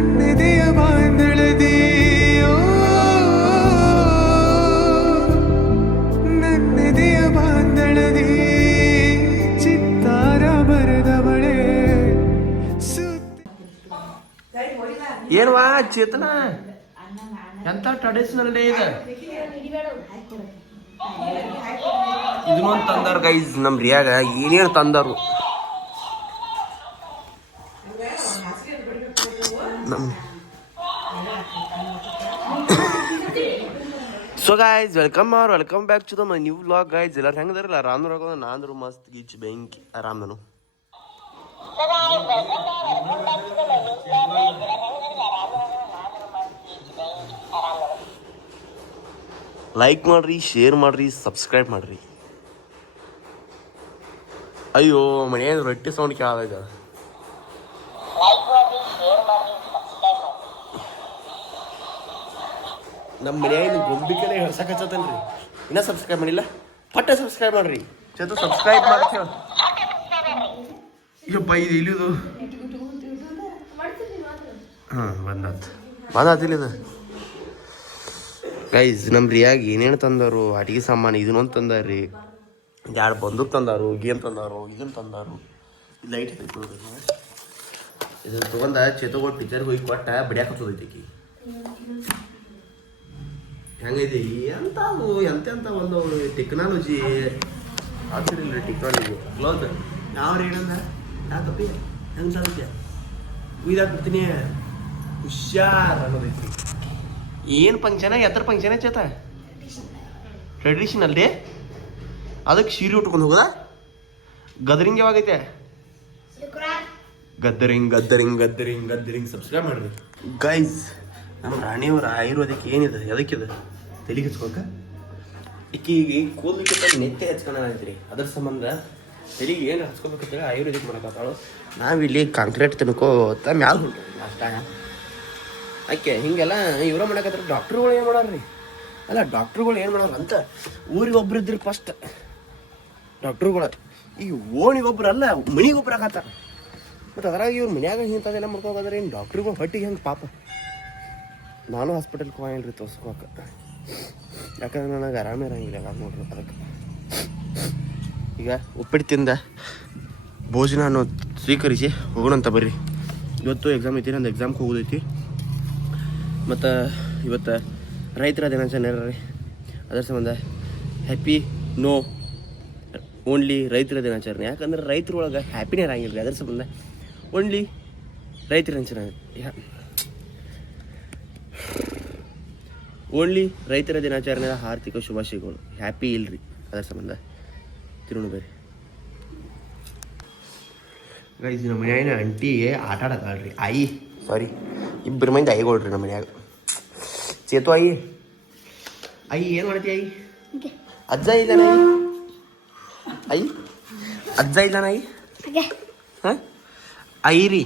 ನನ್ನೆದೆಯ ಬಾಂಧಳದಿ ನನ್ನೆದೆಯ ಬಾಂಧಳದಿ ಚಿತ್ತಾರ ಬರೆದವಳೆ ಏನ್ವಾ ಚೇತನ ಎಂತ ಟ್ರೆಡಿಷನಲ್ ಡೇ ಇದೆ. ಇದನ್ನೊಂದು ತಂದಾರ ಗೈಸ್ ನಮ್ ರಿಯಾಗ. ಏನೇನು ತಂದಾರು so guys, welcome back to the my new vlog guys. ಎಲ್ಲರೂ ಹೆಂಗದಾರಲ್ಲ? ಆರಾಮ್ದಾಗ ನಾಂದ್ರು ಮಸ್ತ್ ಗೀಚ್ ಬೆಂಕಿ ಆರಾಮ್ ನಾನು. ಲೈಕ್ ಮಾಡ್ರಿ, ಶೇರ್ ಮಾಡ್ರಿ, ಸಬ್ಸ್ಕ್ರೈಬ್ ಮಾಡ್ರಿ. ಅಯ್ಯೋ ಮನೆಯಾಗ ರೊಟ್ಟಿ ಸೌಂಡ್ ಕೇಳಾಗ. ನಮ್ಮ ಮನೆಯಾಗ ಗೊಂಬಿಕೆಲ್ಲ ಹೇಳ್ಸಕತ್ತಲ್ರಿ. ಇನ್ನೂ ಸಬ್ಸ್ಕ್ರೈಬ್ ಮಾಡಿಲ್ಲ? ಪಟ್ಟೆ ಸಬ್ಸ್ಕ್ರೈಬ್ ಮಾಡ್ರಿ. ಚೇತು ಸಬ್ಸ್ಕ್ರೈಬ್ ಮಾಡಿ. ಯಪ್ಪ ಇದು ಇಲ್ಲಿದು ಹಾಂ ಬಂದಾತಿಲ್ಲ ಇದು ಗೈಸ್. ನಮ್ಮ ರಿಯಾಗ ಏನೇನು ತಂದಾರು ಅಡಿಗೆ ಸಾಮಾನು. ಇದನ್ನೊಂದು ತಂದಾರ್ರಿ, ಎರಡು ಬಂದೂಕ್ ತಂದಾರು, ಗೇಮ್ ತಂದಾರು, ಇದನ್ನು ತಂದಾರು. ಲೈಟ್ ಐತೆ ಇದನ್ನು ತೊಗೊಂಡ ಚೇತೋಗಳು ಪಿಕ್ಚರ್ಗೆ ಹೋಗಿ ಕೊಟ್ಟ ಬಿಡ್ಯಾಕತ್ತದೈತಿ ಆಕಿ. ಹೆಂಗೈತಿ ಎಂತ ಒಂದು ಟೆಕ್ನಾಲಜಿ ಆಗ್ತಿರಲಿಲ್ಲ. ಟೆಕ್ನಾಲಜಿ ಕ್ಲೋಸ್ ಯಾವ ರೇಡಂದ ಯಾವ ತಪ್ಪಿ ಹೆಂಗೆ ಸಾಧ್ಯ ಉಯ್ದಾಕ್ಬಿಡ್ತೀನಿ ಹುಷಾರ್ ಅನ್ನೋದೈತಿ. ಏನು ಫಂಕ್ಷನ? ಎತ್ತರ ಫಂಕ್ಷನ್ ಚೇತ ಟ್ರೆಡಿಷನಲ್ ಡೇ. ಅದಕ್ಕೆ ಸೀರೆ ಉಟ್ಕೊಂಡು ಹೋಗೋದ? ಗದರಿಂಗ್ ಯಾವಾಗೈತೆ? ಗದ್ದರಿಂಗ್ ಸಬ್ಸ್ಕ್ರೈಬ್ ಮಾಡ್ರಿ ಗೈಸ್. ನಮ್ಮ ರಾಣಿಯವರ ಆಯುರ್ವೇದಿಕ್ ಏನಿದೆ? ಎದಕ್ಕಿದೆ? ತಲೆಗೆ ಹಚ್ಕೋಕ ಈಕಿಗೆ ಕೂದಲಿಕ್ಕೆ ನೆತ್ತೆ ಹಚ್ಕೊಂಡ್ರಿ. ಅದ್ರ ಸಂಬಂಧ ತಲೆಗೆ ಏನು ಹಚ್ಕೋಬೇಕಂತೇಳಿ ಆಯುರ್ವೇದಿಕ್ ಮಾಡಕತ್ತಾಳು. ನಾವಿಲ್ಲಿ ಕಾಂಕ್ರೀಟ್ ತಿನ್ಕೋತ ಮ್ಯಾಲ ಹೊಂಟ್ರಿ ಅಷ್ಟ. ಯಾಕೆ ಹಿಂಗೆಲ್ಲ ಇವ್ರ ಮಾಡಕತ್ತಾರ? ಡಾಕ್ಟ್ರುಗಳು ಏನು ಮಾಡಾರ್ರಿ? ಅಲ್ಲ ಡಾಕ್ಟ್ರುಗಳು ಏನು ಮಾಡೋರು ಅಂತ ಊರಿಗೆ ಒಬ್ರು ಇದ್ರಿ ಫಸ್ಟ್ ಡಾಕ್ಟ್ರುಗಳು. ಈಗ ಓಣಿಗೊಬ್ರು ಅಲ್ಲ ಮನಿಗೊಬ್ರು ಆಗತ್ತಾರ. ಮತ್ತು ಅದ್ರಾಗ ಇವ್ರು ಮನ್ಯಾಗ ಇಂಥದ್ದೆಲ್ಲ ಮಾಡ್ಕೋದ್ರೆ ಇನ್ನು ಡಾಕ್ಟ್ರುಗಳು ಹೊಟ್ಟಿಗೆ ಹೆಂಗೆ ಪಾಪ. ನಾನು ಹಾಸ್ಪಿಟಲ್ಗೆ ಹೋಗಿಲ್ರಿ ತೋರ್ಸ್ಕೋಕೆ, ಯಾಕಂದ್ರೆ ನನಗೆ ಆರಾಮೇ ಇರಂಗಿಲ್ಲ ನೋಡ್ರಿ. ಅದಕ್ಕೆ ಈಗ ಉಪ್ಪಿಟ್ಟು ತಿಂದ ಭೋಜನ ಸ್ವೀಕರಿಸಿ ಹೋಗೋಣಂತ ಬರ್ರಿ. ಇವತ್ತು ಎಕ್ಸಾಮ್ ಐತಿ, ನಂದು ಎಕ್ಸಾಮ್ಗೆ ಹೋಗೋದೈತಿ. ಮತ್ತು ಇವತ್ತು ರೈತರ ದಿನಾಚರಣೆ ರೀ. ಅದರ ಸಂಬಂಧ ಹ್ಯಾಪಿ ನೋ ಓನ್ಲಿ ರೈತರ ದಿನಾಚರಣೆ. ಯಾಕಂದ್ರೆ ರೈತರೊಳಗೆ ಹ್ಯಾಪಿನೇ ಇರಂಗಿಲ್ಲ ರೀ. ಅದರ ಸಂಬಂಧ ಓನ್ಲಿ ರೈತರ ದಿನಾಚರಣೆ, ಓನ್ಲಿ ರೈತರ ದಿನಾಚರಣೆಯ ಆರ್ಥಿಕ ಶುಭಾಶಯಗಳು. ಹ್ಯಾಪಿ ಇಲ್ರಿ. ಅದರ ಸಂಬಂಧ ತಿರುಣು ಬೇರೆ ಗೈಸ್. ನಮ್ಮ ಮನ್ಯಾಗ ಅಂಟಿ ಆಟ ಆಡತ್ತಾಳ್ರಿ. ಸಾರಿ ಇಬ್ಬರು ಮಂದಿ ಐಗೊಳ್ರಿ ನಮ್ಮ ಮನ್ಯಾಗ. ಚೇತು ಆಯಿ ಏನು ಮಾಡತ್ತಿ? ಅಜ್ಜ ಇಲ್ಲ ನಾಯಿ? ಅಜ್ಜ ಇಲ್ಲ ನಾಯಿ? ಹಾಂ ಐರಿ.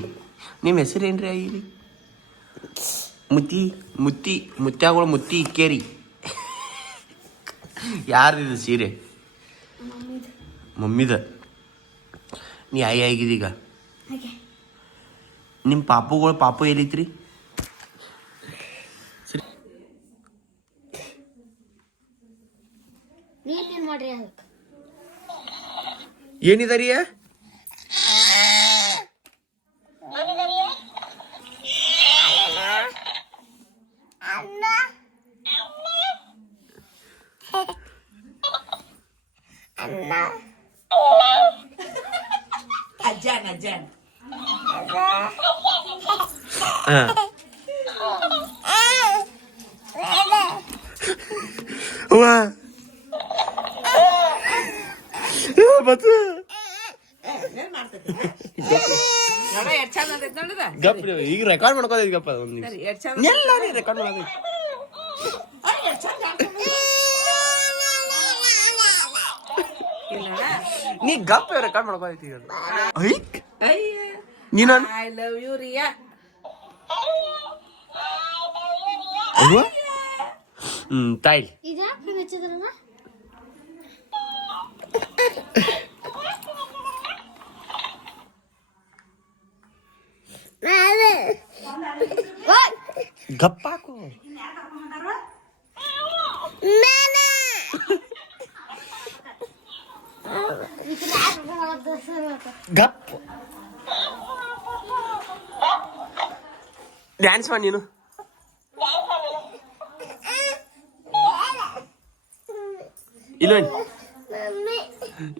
ನಿಮ್ಮ ಹೆಸರು ಏನ್ರಿ? ಐರಿ ಮುತ್ಯಾಗಳು ಮುತ್ತಿ ಇಕ್ಕೇರಿ. ಯಾರ್ದಿದು ಸೀರೆ? ಮಮ್ಮಿದ. ನೀ ಆಗಿದೀಗ. ನಿಮ್ಮ ಪಾಪು ಎಲ್ಲಿತ್ರಿ? ಏನಿದಾರಿಯ? ಅಜ್ಜನ್ ಈಗ ರೆಕಾರ್ಡ್ ಮಾಡ್ಕೋದಪ್ಪ. ರೆಕಾರ್ಡ್ ಮಾಡೋದು ನೀ ಗಪ್ ರೆಕಾರ್ಡ್ ಮಾಡ್ಕೋದೈತಿ. ನೀನು ಐ ಲವ್ ಯು ರಿಯಾ. ತಾಯಿ ಗಪ್ಪಾಕು ಗಪ್ ಡ್ಯಾನ್ಸ್ ಮಾಡಿ ನೀನು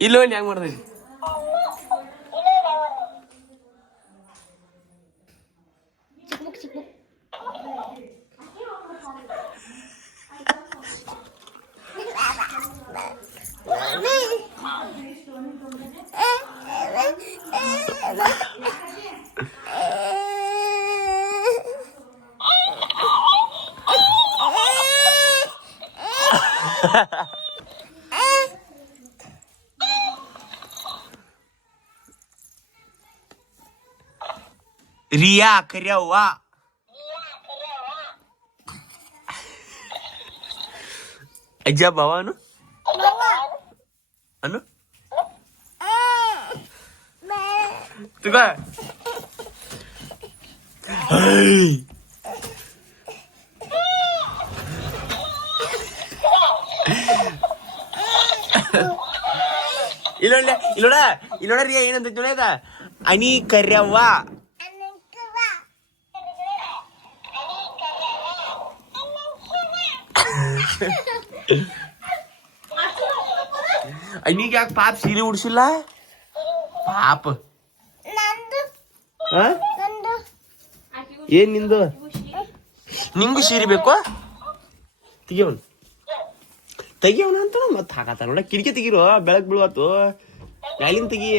ಇಲ್ಲೋನ್ ಹೆಂಗ್ ಮಾಡ್ದೆ ರಿಯಾ ಕರ್ಯವ್ವ ಅಜ್ಜ ಬಾವನು ಅನು ತುಗ ಇಲ್ಲೋಡ ರಿಯಾ ಏನಂತ ನೋಡ ಅನಿ ಕರ್ಯವ್ವ ಅನಿಗೆ ಯಾಕೆ ಪಾಪ ಸೀರೆ ಉಡ್ಸಿಲ್ಲ ಪಾಪ ಏನ್ ನಿಂದು ನಿಂಗು ಸೀರೆ ಬೇಕು ತೆಗಿಯವನ ಅಂತ ಮತ್ ಹಾಕತ್ತ ನೋಡ ಕಿಟಕಿ ತೆಗಿರೋ ಬೆಳಕ್ ಬೀಳುವತ್ತು ಯಾಲಿನ ತೆಗಿ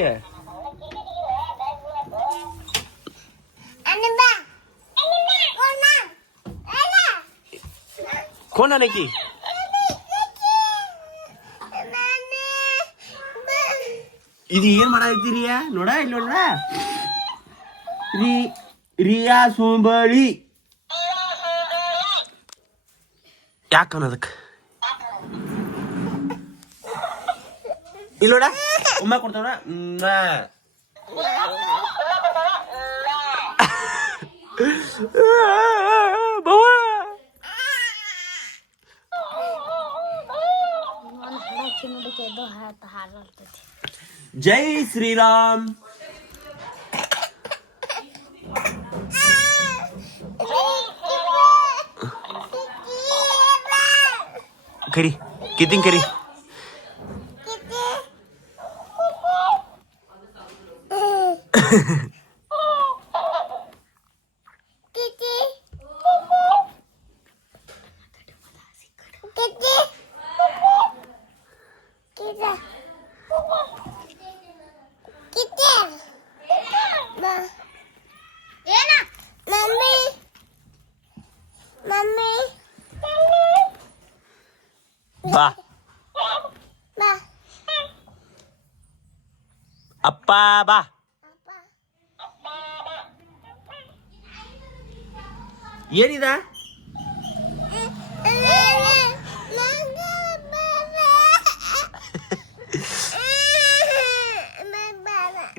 ಕೋನಕಿ ಇದು ಏನ್ ಮಾಡಾಕತ್ತೀರಿಯ ನೋಡ ಇಲ್ಲಿ ನೋಡ ರಿಯಾ ಸೋಂಬಳಿ ಯಾಕನ್ನೋದಕ್ಕೆ ಇಲ್ಲೋಡ ಉಮ್ಮ ಕೊಡ್ತಾವ ಜೈ ಶ್ರೀರಾಮ್ ಕರಿ ಕಿತ್ತಿಂಗ್ ಕರಿ ಬಾ ಅಪ್ಪ ಬಾ ಏನಿದ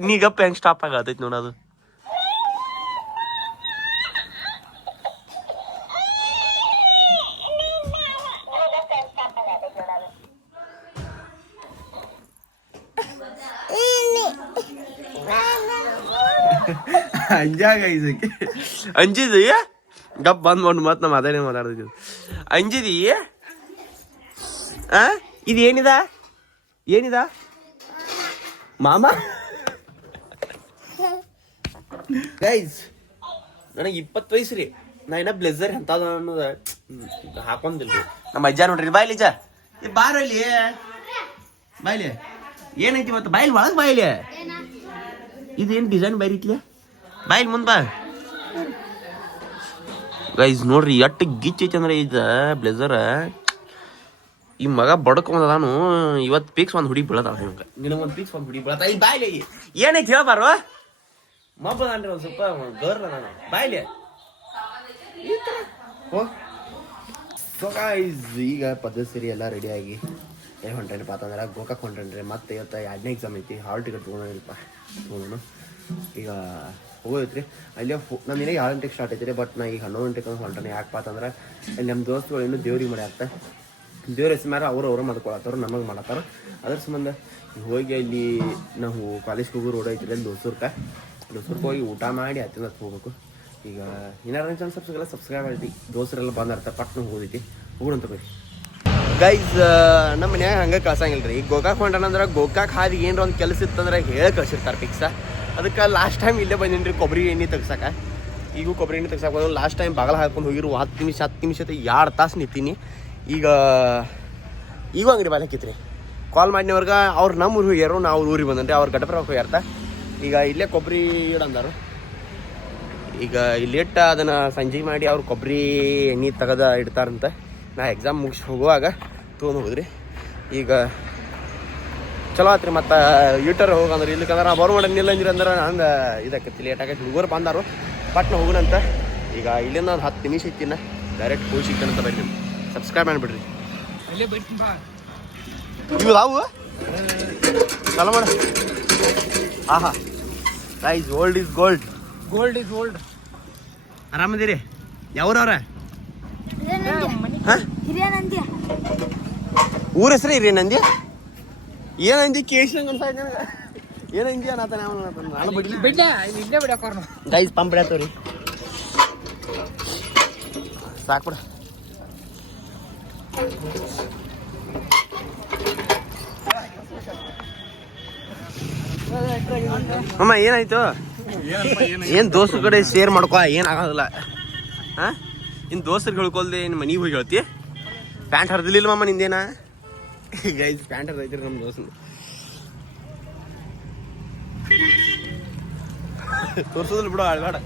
ನೀಗಪ್ಪ ಹೆಂಗ್ ಸ್ಟಾಪ್ ಆಗತೈತಿ ನೋಡೋದು ಅಂಜಾಗ ಇದಕ್ಕೆ ಅಂಜಿದಿ ಗಪ್ ಬಂದ್ಕೊಂಡು ಮತ್ ನಾ ಮಾತಾಡ್ತಿದ್ವಿ ಅಂಜಿದಿ ಇದು ಏನಿದ ಮಾಮ ಗೈಸ್ ನನಗೆ 20 ವಯಸ್ಸು ರೀ ನಾ ಇನ್ನ ಬ್ಲೇಸರ್ ಎಂತದ ಅನ್ನೋದ ಹಾಕೊಂಡಿಲ್ರಿ ನಮ್ಮ ಅಜ್ಜ ನೋಡ್ರಿ ಬಾಯ್ಲಿ ಅಜ್ಜ ಬಾರೋ ಇಲ್ಲಿ ಬಾಯ್ಲಿ ಏನೈತಿ ಇವತ್ತು ಬಾಯ್ಲಿ ಒಳಗ್ ಬಾಯ್ಲಿ ಇದೇನು ಡಿಸೈನ್ ಬೈರಿತ್ಲಿ ಬಾಯ್ಲಿ ಮುಂದ್ ಬಾ ಗೈಸ್ ನೋಡ್ರಿ ಎಟ್ಟು ಗಿಚ್ ಐತಿ ಅಂದ್ರೆ ಇದು ಬ್ಲೇಸರ್ ಈ ಮಗ ಬಡ್ಕೊಂಡದಾನು ಇವತ್ತು ಪಿಕ್ಸ್ ಒಂದು ಹುಡುಗಿ ಬೀಳತಾವ ಹಿಂಗ ನಿನಗೊಂದು ಪಿಕ್ಸ್ ಒಂದು ಹುಡುಗಿ ಬೀಳತ್ತ ಈ ಬಾಯ್ಲಿ ಏನೈತಿ ಹೇಳ್ಬಾರು ಮಬ್ಬದನ್ರಿ ಒಂದು ಸ್ವಲ್ಪ ಗರ್ಲ ನಾನು ಬಾಯ್ಲಿ ಸೊ ಗೈಸ್ ಈಗ ಪದ್ಧತಿ ಸರಿ ಎಲ್ಲ ರೆಡಿಯಾಗಿ ಹೊಂಟೇನಪ್ಪ ಅಂತಂದ್ರೆ ಗೋಕಾಕ್ ಹೊಂಟೇನ್ರಿ ಮತ್ತೆ ಇವತ್ತು 2ನೇ ಎಕ್ಸಾಮ್ ಐತಿ ಹಾಲ್ ಟಿಕೆಟ್ ತೊಗೊಂಡಿಲ್ಪ ತೊಗೊಂಡು ಈಗ ಹೋಗೋದೈತ್ರಿ ಅಲ್ಲೇ ನಮ್ಮ ದಿನ 7 ಗಂಟೆಗೆ ಸ್ಟಾರ್ಟ್ ಐತ್ರಿ. ಬಟ್ ನಾ ಈಗ 11 ಗಂಟೆಗೆ ಹೊಂಟಾನೆ. ಯಾಕಪ್ಪ ಅಂತಂದ್ರೆ ಅಲ್ಲಿ ನಮ್ಮ ದೋಸ್ತುಗಳು ಇನ್ನೂ ದೇವ್ರಿಗೆ ಮಾಡ್ಯಾರ್ತ. ದೇವ್ರ ಹೆಸರು ಮ್ಯಾರ ಅವರು ಮಾಡ್ಕೊಳತ್ತಾರ, ನಮಗೆ ಮಾಡತ್ತಾರ. ಅದ್ರ ಸಂಬಂಧ ಹೋಗಿ ಅಲ್ಲಿ ನಾವು ಕಾಲೇಜ್ಗೆ ಹೋಗೋ ರೋಡ್ ಐತ್ರಿ ಅಲ್ಲಿ ದೋಸ್ತೂರ್ಗೆ ಹೋಗಿ ಊಟ ಮಾಡಿ ಹತ್ತಿನ ಹೋಗ್ಬೇಕು. ಈಗ ಏನಾರ ಚಾನಲ್ ಸಬ್ಸ್ಕ್ರೈಬ್ ಆಗೈತಿ. ದೋಸ್ತರೆಲ್ಲ ಬಂದಿರ್ತಾರೆ, ಪಟ್ನ ಹೋಗೋದೈತಿ. ಹೋಗೋಣಂತ ಬರ್ರಿ ಗೈಸ್. ನಮ್ಮ ಮನ್ಯಾಗ ಹಂಗೆ ಕಳ್ಸಂಗಿಲ್ಲ ರೀ. ಈಗ ಗೋಕಾಕ್ ಹೊಂಟಾನಂದ್ರೆ ಗೋಕಾಕ್ ಹಾದಿಗೆ ಏನಾರ ಒಂದು ಕೆಲಸ ಇತ್ತಂದ್ರೆ ಹೇಳಿ ಕಳ್ಸಿರ್ತಾರೆ ಫಿಕ್ಸ. ಅದಕ್ಕೆ ಲಾಸ್ಟ್ ಟೈಮ್ ಇಲ್ಲೇ ಬಂದೀನಿ ರೀ ಕೊಬ್ಬರಿ ಎಣ್ಣೆ ತೆಗ್ಸಕ. ಈಗೂ ಕೊಬ್ಬರಿ ಎಣ್ಣೆ ತೆಗ್ಸಕ್ಕೆ ಬಂದು ಲಾಸ್ಟ್ ಟೈಮ್ ಬಾಗಲ ಹಾಕೊಂಡು ಹೋಗಿರು 10 ನಿಮಿಷ 2 ತಾಸು ನಿಂತೀನಿ. ಈಗೂ ಅಂಗಡಿ ಬಾಲ್ ಹಾಕಿತ್ರಿ. ಕಾಲ್ ಮಾಡಿನವ್ರಿಗೆ ಅವ್ರು ನಮ್ಮ ಊರಿಗೆ ಹೋಗ್ಯಾರು, ನಾವು ಊರಿಗೆ ಬಂದನ್ರಿ. ಅವ್ರು ಗಡ್ಡಪುರಕ್ಕೆ ಹೋಗ್ಯಾರ್ತ. ಈಗ ಇಲ್ಲೇ ಕೊಬ್ಬರಿ ಇಡಂದಾರು. ಈಗ ಇಲ್ಲಿಟ್ಟು ಅದನ್ನು ಸಂಜೆ ಮಾಡಿ ಅವ್ರು ಕೊಬ್ಬರಿ ಎಣ್ಣೆ ತೆಗೆದ ಇಡ್ತಾರಂತ. ನಾ ಎಕ್ಸಾಮ್ ಮುಗಿಸಿ ಹೋಗುವಾಗ ತೊಗೊಂಡು ಹೋದ್ರಿ. ಈಗ ಚಲೋ ಆತ್ರಿ. ಮತ್ತು ಯೂಟರ್ ಹೋಗಂದ್ರೆ ಇಲ್ಲಕಂದ್ರೆ ನಾ ಬರೋ ನಿಲ್ಲ ಅಂದ್ರೆ ಹಂಗೆ ಇದಕ್ಕೆ ಲೇಟ್ ಆಗೈತೆ. ಹುಡುಗರು ಬಂದಾರು, ಪಟ್ನ ಹೋಗೋಣಂತ. ಈಗ ಇಲ್ಲಿಂದ ಒಂದು 10 ನಿಮಿಷ ಇತ್ತಿನ ಡೈರೆಕ್ಟ್ ಹೋಗಿ ಸಿಗ್ತಾನಂತ. ಬರ್ರಿ ನಿಮ್ಗೆ ಸಬ್ಸ್ಕ್ರೈಬ್ ಮಾಡಿಬಿಡ್ರಿ. ಇವು ಅವು ಚಲೋ ಮಾಡ. ಆಹಾ guys, old is gold. Gold is gold. ಆರಾಮದಿರಿ? ಯಾವ್ರವ್ರ? ಊರ ಹೆಸ್ರು ಹಿರಿಯನಂದಿ? ಏನಂದಿ ಕೇಳಿಸಂಗ ಅನ್ಸಾಯ್ತು ನನಗೆ. ಏನಂದಿ ಅನ್ನತಾನೆ ನಾನು ಬಿಡ್ಲಿ. ಇಲ್ಲೇ ಬಿಡಕ್ಕ ಗೈಸ್ ಪಂಪ್ ಬಿಡತ್ತವ್ರಿ. ಸಾಕು ಬಿಡ. ಅಮ್ಮ ಏನಾಯ್ತು? ಏನ್ ದೋಸ್ತರ ಕಡೆ ಶೇರ್ ಮಾಡ್ಕೊ, ಏನಾಗೋದಿಲ್ಲ. ಹಾ, ಇನ್ನು ದೋಸ್ತರಿಗೆ ಹೇಳ್ಕೊಲ್ದೆ ಇನ್ನು ಮನೆಗೆ ಹೋಗಿ ಹೇಳ್ತಿ. ಪ್ಯಾಂಟ್ ಹರಿದಿಲ್ಲ ಮಮ್ಮ ನಿಂದೇನ? ಗೈಸ್ ಪ್ಯಾಂಟ್ ಹರಿದೈತ್ರಿ ನಮ್ಮ ದೋಸ್ತ. ತೋರ್ಸೋದಿಲ್ಲ ಬಿಡು, ಆಳ್ಬೇಡ.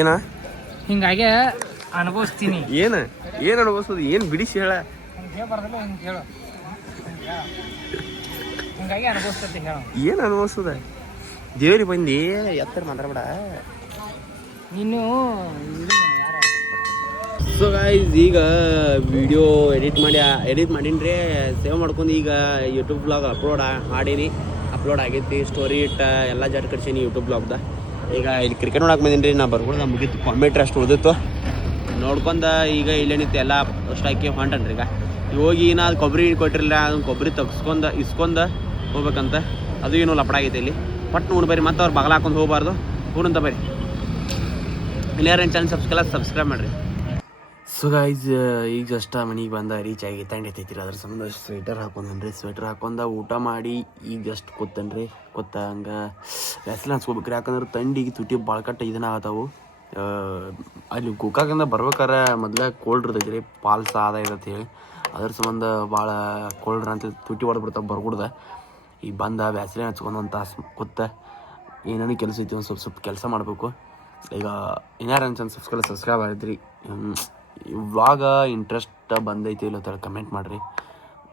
ಏನ ಹಿಂಗಾಗಿ ಅನುಭವಿಸ್ತೀನಿ. ಏನ್ ಅನುಭವಿಸೋದು? ಏನ್ ಬಿಡಿಸಿ ಹೇಳ. ಹಿಂಗಾಗಿ ಅನುಭವಿಸ್ತೈತಿ ಹೇಳ. ಏನ್ ಅನುಭವಿಸೋದ? ದೇವ್ರಿಗೆ ಬಂದು ಎತ್ತರ ಮಾತಾಡ್ಬೇಡ ನೀನು. ಸೊ ಗೈಸ್, ಈಗ ವಿಡಿಯೋ ಎಡಿಟ್ ಮಾಡೀನಿ. ಸೇವ್ ಮಾಡ್ಕೊಂಡು ಈಗ ಯೂಟ್ಯೂಬ್ ಬ್ಲಾಗ್ ಅಪ್ಲೋಡ್ ಆಗೈತಿ. ಸ್ಟೋರಿ ಇಟ್ಟ ಎಲ್ಲ ಜಾಟ್ ಕಟ್ಸೀನಿ ಯೂಟ್ಯೂಬ್ ಬ್ಲಾಗ್ದ. ಈಗ ಇಲ್ಲಿ ಕ್ರಿಕೆಟ್ ನೋಡಕ್ಕೆ ಬಂದೀನಿ. ನಾ ಬರ್ಬೋದು, ಮುಗೀತು. ಕಾಮೆಂಟ್ರಿ ಅಷ್ಟು ಉಳಿದಿತ್ತು ನೋಡ್ಕೊಂಡ. ಈಗ ಇಲ್ಲೇ ನಿಂತು ಎಲ್ಲ ಅಷ್ಟು ಹಾಕಿ ಹೊಂಟನ್ರಿ. ಈಗ ಹೋಗಿ ನಾ ಅದು ಕೊಬ್ಬರಿ ಕೊಟ್ಟಿರಲಿಲ್ಲ, ಅದನ್ನು ಕೊಬ್ಬರಿ ಇಸ್ಕೊಂಡು ಹೋಗ್ಬೇಕಂತ. ಅದು ಏನೋ ಲಪಡ ಆಗೈತೆ ಇಲ್ಲಿ. ಪಟ್ಟು ನೋಡಿ ಬರ್ರಿ. ಮತ್ತೆ ಅವ್ರು ಬಾಗಲ ಹಾಕೊಂಡು ಹೋಗಬಾರ್ದು. ಹೂನಂತ ಬರ್ರಿ. ಇಲ್ಲಾರ ಚಾನಲ್ ಸಬ್ಸ್ಕ್ರೈಬ್ ಮಾಡಿರಿ. ಸೊ ಗೈಸ್, ಈಗ ಜಸ್ಟ್ ಮನೆಗೆ ಬಂದ ರೀಚ್ ಆಗಿ ತಂಡೈತೈತಿ. ಅದ್ರ ಸಂಬಂಧ ಸ್ವೆಟರ್ ಹಾಕೊಂಡ್ರಿ. ಸ್ವೆಟರ್ ಹಾಕೊಂಡ ಊಟ ಮಾಡಿ ಈಗ ಜಸ್ಟ್ ಕೂತನ್ರಿ. ಹಂಗೆ ವ್ಯಾಸಲ ಹಚ್ಕೋಬೇಕ್ರಿ. ಯಾಕಂದ್ರೆ ತಂಡಿಗೆ ತುಟಿ ಭಾಳ ಕಟ್ಟ ಇದನ್ನ ಆಗತ್ತಾವು. ಅಲ್ಲಿ ಗೋಕಾಕಿಂದ ಬರ್ಬೇಕಾರೆ ಮೊದಲೇ ಕೋಲ್ಡ್ ಇರ್ತೈತಿ ರೀ. ಪಾಲ್ಸ ಇರತ್ತೆ ಹೇಳಿ ಅದ್ರ ಸಂಬಂಧ ಭಾಳ ಕೋಲ್ಡ್ರ ಅಂತ ತುಟಿ ಹೊಡೆದ್ಬಿಡ್ತಾವೆ ಬರ್ಗುಡ್ದ. ಈಗ ಬಂದ ವ್ಯಾಸಲಿನ್ ಹಚ್ಕೊಂಡು ಒಂದು ತಾಸು ಕೂತ ಏನೇನು ಕೆಲಸ ಐತಿ ಒಂದು ಸ್ವಲ್ಪ ಕೆಲಸ ಮಾಡಬೇಕು. ಈಗ ಏನಾರು ಅನ್ಸನ್ ಸಬ್ಸ್ಕ್ರೈಬ್ ಆಗಿದ್ರಿ. ವ್ಲಾಗ ಇಂಟ್ರೆಸ್ಟ್ ಬಂದೈತಿ ಇಲ್ಲ ಅಂತ ಕಮೆಂಟ್ ಮಾಡಿರಿ.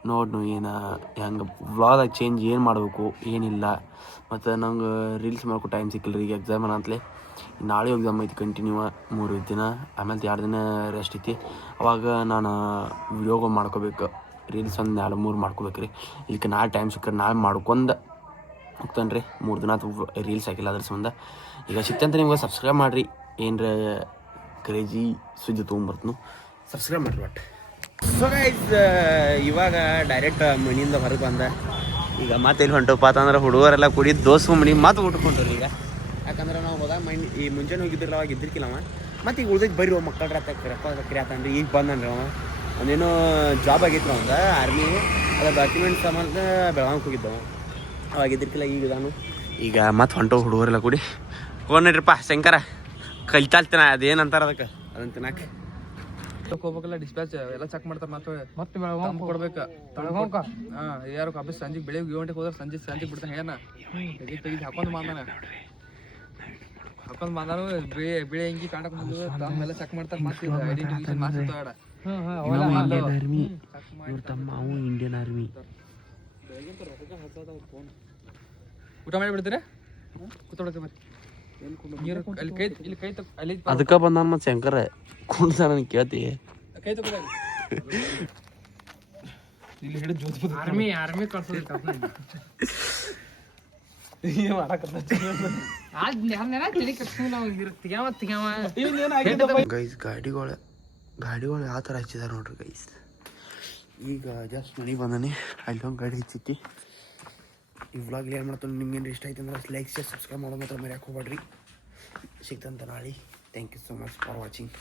ನೋಡ್ನು ಏನು ಹೆಂಗೆ ವ್ಲಾಗ್ದಾಗ ಚೇಂಜ್ ಏನು ಮಾಡಬೇಕು ಏನಿಲ್ಲ. ಮತ್ತು ನಂಗೆ ರೀಲ್ಸ್ ಮಾಡ್ಕೊ ಟೈಮ್ ಸಿಕ್ಕಿಲ್ಲ ರೀ. ಈಗ ಎಕ್ಸಾಮ್ ಅಂತಲೇ ನಾಳೆ ಎಕ್ಸಾಮ್ ಐತಿ ಕಂಟಿನ್ಯೂ 3 ದಿನ. ಆಮೇಲೆ 2 ದಿನ ರೆಸ್ಟ್ ಐತಿ. ಅವಾಗ ನಾನು ವಿಡಿಯೋಗಳು ಮಾಡ್ಕೋಬೇಕು. ರೀಲ್ಸ್ ಒಂದು 2-3 ಮಾಡ್ಕೋಬೇಕು ರೀ. ಇದಕ್ಕೆ ನಾಳೆ ಟೈಮ್ ಸಿಕ್ಕರೆ ನಾಳೆ ಮಾಡ್ಕೊಂಡು ಹೋಗ್ತಾನೆ ರೀ. 3 ದಿನ ರೀಲ್ಸ್ ಹಾಕಿಲ್ಲ ಅದ್ರ ಸಂಬಂಧ. ಈಗ ಸಿಕ್ತಂತ ನಿಮ್ಗೆ ಸಬ್ಸ್ಕ್ರೈಬ್ ಮಾಡಿರಿ. ಏನರ ಕ್ರೇಜಿ ಸುದ್ದಿ ತೊಗೊಂಬರ್ತನು, ಸಬ್ಸ್ಕ್ರೈಬ್ ಮಾಡಿರಿ ಒಟ್ಟು. ಸೊ ಗೈಸ್, ಇವಾಗ ಡೈರೆಕ್ಟ್ ಮನೆಯಿಂದ ಹೊರಗೆ ಬಂದ. ಈಗ ಮತ್ತೆ ಇಲ್ಲಿ ಹೊಂಟಪ್ಪ ಅಂತಂದ್ರೆ ಹುಡುಗರೆಲ್ಲ ಕೂಡಿ ದೋಸ್ತ ಮನೆ ಮತ್ತೆ ಊಟಕೊಂಡ್ರಿ. ಈಗ ಯಾಕಂದ್ರೆ ನಾವು ಹೋದಾಗ ಈ ಮುಂಚೆನೇ ಹೋಗಿದ್ದಿಲ್ಲ, ಅವಾಗ ಇದ್ದಿರ್ಕಿಲ್ಲವ. ಮತ್ತು ಈಗ ಉಳ್ದೈತೆ ಬರ್ರಿ ಮಕ್ಕಳ ರೊಕ್ಕ ಆತನ್ರಿ. ಈಗ ಬಂದನ್ರಿ ಅವ. ಒಂದೇನೋ ಜಾಬ್ ಆಗಿತ್ತು ಅವಂದ ಆರ್ಮಿ. ಅದ್ರ ಡಾಕ್ಯುಮೆಂಟ್ ಸಂಬಂಧ ಬೆಳಗಾವಿಗೆ ಹೋಗಿದ್ದವ. ಅವಾಗ ಇದ್ದಿರ್ಕಿಲ್ಲ, ಈಗ ನಾನು ಈಗ ಮತ್ತೆ ಹೊಂಟೋ ಹುಡುಗರೆಲ್ಲ ಕೂಡಿ ಹೋಗ್ರಿಪ್ಪ. ಶಂಕರ ಕಲಿತಾಲ್ತಿನ ಅದೇನಂತಾರ ಅದಕ್ಕೆ ಅದನ್ನ ತಿನ್ನಾಕ ಹೋಗ್ಬೇಕಲ್ಲ. ಡಿಸ್ಪ್ಯಾಚ್ ಎಲ್ಲ ಚೆಕ್ ಮಾಡ್ತಾರೆ. ಮತ್ತೆ ಕೊಡ್ಬೇಕು. ಯಾರು ಆಫೀಸ್ ಸಂಜೆಗೆ ಬೆಳಿಗ್ಗೆ 7 ಗಂಟೆಗೆ ಹೋದ್ರೆ ಸಂಜೆಗೆ ಬಿಡ್ತಾನೆ. ಏನ ತೆಗಿದು ಹಾಕೊಂಡು ಬಂದಾನು ಬಿಳಿ ಹಿಂಗಿ ಕಾಣಕೊಂಡು ತಮ್ಮೆಲ್ಲ ಚೆಕ್ ಮಾಡ್ತಾರೆ. ಮತ್ತೆ ಐಡೆಂಟಿಫಿಕೇಶನ್ ಮಾಡ್ತಾರೆ. Indian army. ಊಟ ಮಾಡಿ ಬಿಡ್ತೀರಾ? ಕೂತ್ಕೊಳಕ್ಕೆ ಬರ್ರಿ. ನೀರು ಅಲ್ಲಿ ಕೈ ಇಲ್ಲಿ ಕೈ ತಗೋ ಅಲ್ಲಿ ಅದಕ್ಕೆ ಬಂದ ಮತ್ತೆ ಶಂಕರ ಕುಂಡ್ಸ ನನಗೆ ಕೇಳ್ತಿ ಕೈ ತಗೋ ಇಲ್ಲಿ ಹಿಡಿದು ಜೋತ್ ಆರ್ಮಿ ಕಳ್ಸೋದು ಗೈಸ್ ಗಾಡಿಗಳು ಯಾವ ಥರ ಹಚ್ಚಿದಾರೆ ನೋಡ್ರಿ ಗೈಸ್. ಈಗ ಜಸ್ಟ್ ಮನೆಗೆ ಬಂದಾನೆ, ಅಲ್ಲಿ ಒಂದು ಗಾಡಿ ಹಚ್ಚೈತಿ. ಈ ವ್ಲಾಗ್ ಏನು ಮಾಡ್ತಾನೆ ನಿಮ್ಗೇನು ಇಷ್ಟ ಆಯ್ತು ಅಂದ್ರೆ ಲೈಕ್ ಶೇರ್ ಸಬ್ಸ್ಕ್ರೈಬ್ ಮಾಡೋದು ಮಾತ್ರ ಮರ್ಯಾಕೆ ಹೋಗ್ಬೇಡ್ರಿ. ಸಿಗ್ತಂತ ನಾಳೆ. Thank you so much for watching.